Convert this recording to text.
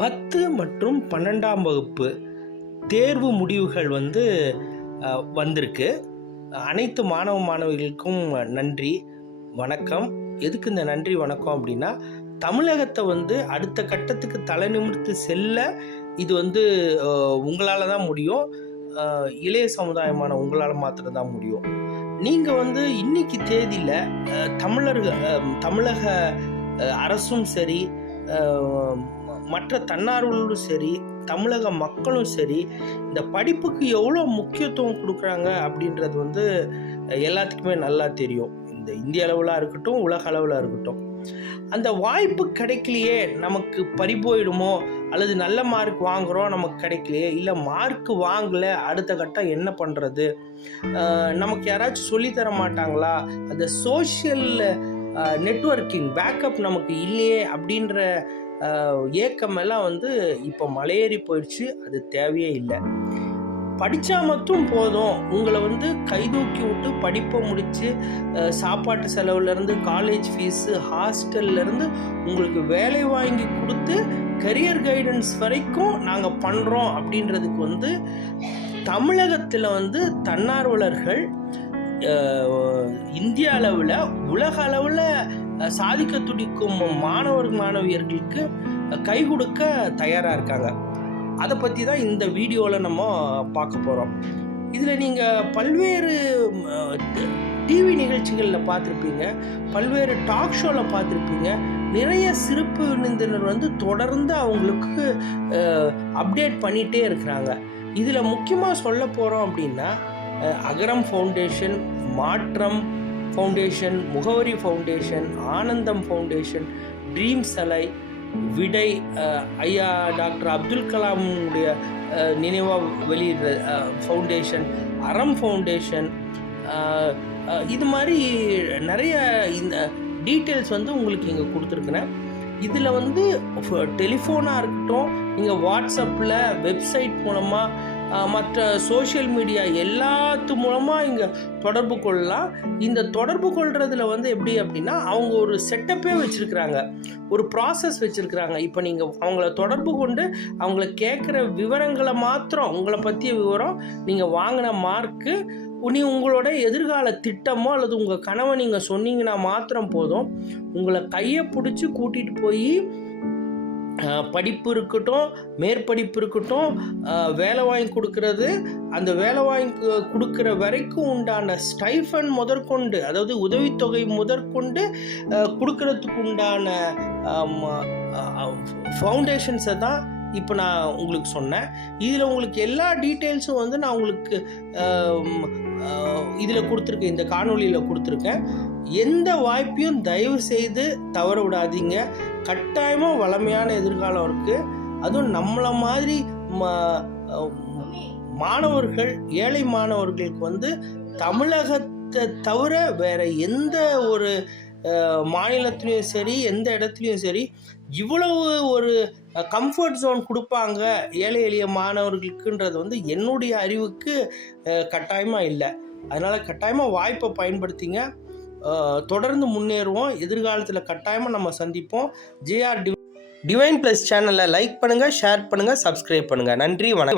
10 மற்றும் 12ஆம் வகுப்பு தேர்வு முடிவுகள் வந்திருக்கு. அனைத்து மாணவ மாணவிகளுக்கும் நன்றி வணக்கம். எதுக்கு இந்த நன்றி வணக்கம் அப்படின்னா, தமிழகத்தை அடுத்த கட்டத்துக்கு தலை நிமிர்த்து செல்ல இது உங்களால் தான் முடியும். இளைய சமுதாயமான உங்களால் மாத்திரம்தான் முடியும். நீங்கள் இன்னைக்கு தேதியில் தமிழக அரசும் சரி, மற்ற தன்னார்வலரும் சரி, தமிழக மக்களும் சரி, இந்த படிப்புக்கு எவ்வளோ முக்கியத்துவம் கொடுக்குறாங்க அப்படின்றது எல்லாத்துக்குமே நல்லா தெரியும். இந்த இந்திய அளவில் இருக்கட்டும், உலக அளவில் இருக்கட்டும். அந்த வாய்ப்பு கிடைக்கலையே, நமக்கு பறிபோயிடுமோ, அல்லது நல்ல மார்க் வாங்குகிறோம் நமக்கு கிடைக்கலையே, இல்லை மார்க் வாங்கலை, அடுத்த கட்டம் என்ன பண்ணுறது, நமக்கு யாராச்சும் சொல்லித்தர மாட்டாங்களா, அந்த சோஷியல் நெட்வொர்க்கிங் பேக்கப் நமக்கு இல்லையே அப்படின்ற ஏக்கமெல்லாம் இப்போ மலையேறி போயிடுச்சு. அது தேவையே இல்லை. படித்தா மட்டும் போதும், உங்களை கைதூக்கி விட்டு படிப்பை முடித்து சாப்பாட்டு செலவுலேருந்து, காலேஜ் ஃபீஸு, ஹாஸ்டல்லேருந்து உங்களுக்கு வேலை வாங்கி கொடுத்து கரியர் கைடன்ஸ் வரைக்கும் நாங்கள் பண்ணுறோம் அப்படின்றதுக்கு தமிழகத்தில் தன்னார்வலர்கள் இந்திய அளவில், உலக அளவில் சாதிக்க துடிக்கும் மாணவியர்களுக்கு கை கொடுக்க தயாராக இருக்காங்க. அதை பற்றி தான் இந்த வீடியோவில் நம்ம பார்க்க போகிறோம். இதில் நீங்கள் பல்வேறு டிவி நிகழ்ச்சிகளில் பார்த்துருப்பீங்க, பல்வேறு டாக் ஷோவில் பார்த்துருப்பீங்க. நிறைய சிறப்பு விருந்தினர் தொடர்ந்து அவங்களுக்கு அப்டேட் பண்ணிகிட்டே இருக்கிறாங்க. இதில் முக்கியமாக சொல்ல போகிறோம் அப்படின்னா, அகரம் ஃபவுண்டேஷன், மாற்றம் ஃபவுண்டேஷன், முகவரி ஃபவுண்டேஷன், ஆனந்தம் ஃபவுண்டேஷன், ட்ரீம்ஸ் அலை, விடை, ஐயா டாக்டர் அப்துல் கலாமுடைய நினைவாக வெளியிடுற ஃபவுண்டேஷன், அறம் ஃபவுண்டேஷன், இது மாதிரி நிறைய இந்த டீட்டெயில்ஸ் உங்களுக்கு இங்கே கொடுத்துருக்குறேன். இதில் டெலிஃபோனாக இருக்கட்டும், நீங்கள் வாட்ஸ்அப்பில், வெப்சைட் மூலமாக, மற்ற சோஷியல் மீடியா எல்லாத்து மூலமாக இங்கே தொடர்பு கொள்ளலாம். இந்த தொடர்பு கொள்றதுல எப்படி அப்படின்னா, அவங்க ஒரு செட்டப்பே வச்சுருக்குறாங்க, ஒரு ப்ராசஸ் வச்சுருக்குறாங்க. இப்போ நீங்கள் அவங்கள தொடர்பு கொண்டு அவங்கள கேட்குற விவரங்களை மாத்திரம், உங்களை பற்றிய விவரம், நீங்கள் வாங்கின மார்க்கு, உங்களோட எதிர்கால திட்டமோ அல்லது உங்கள் கனவை நீங்கள் சொன்னீங்கன்னா மாத்திரம் போதும். உங்களை கையை பிடிச்சி கூட்டிகிட்டு போய் படிப்பு இருக்கட்டும், மேற்படிப்பு இருக்கட்டும், வேலை வாங்கி கொடுக்கறது, அந்த வேலை வாங்கி கொடுக்குற வரைக்கும் உண்டான ஸ்டைஃபன் முதற்கொண்டு, அதாவது உதவித்தொகை முதற்கொண்டு கொடுக்கறதுக்கு உண்டான ஃபவுண்டேஷன்ஸை தான் இப்போ நான் உங்களுக்கு சொன்னேன். இதில் உங்களுக்கு எல்லா டீட்டெயில்ஸும் நான் உங்களுக்கு இதில் கொடுத்துருக்கேன், இந்த காணொலியில் கொடுத்துருக்கேன். எந்த வாய்ப்பையும் தயவு செய்து தவற விடாதீங்க. கட்டாயமாக வளமையான எதிர்காலம் இருக்குது. அதுவும் நம்மளை மாதிரி மாணவர்கள், ஏழை மாணவர்களுக்கு தமிழகத்தை தவிர வேறு எந்த ஒரு மாநிலத்துலேயும் சரி, எந்த இடத்துலையும் சரி, இவ்வளவு ஒரு கம்ஃபர்ட் ஜோன் கொடுப்பாங்க ஏழை எளிய மாணவர்களுக்குன்றது என்னுடைய அறிவுக்கு கட்டாயமாக இல்லை. அதனால் கட்டாயமாக வாய்ப்பை பயன்படுத்திங்க. தொடர்ந்து முன்னேறுவோம். எதிர்காலத்தில் கட்டாயமாக நம்ம சந்திப்போம். JR டிவைன் ப்ளஸ் சேனலை லைக் பண்ணுங்கள், ஷேர் பண்ணுங்கள், சப்ஸ்கிரைப் பண்ணுங்கள். நன்றி, வணக்கம்.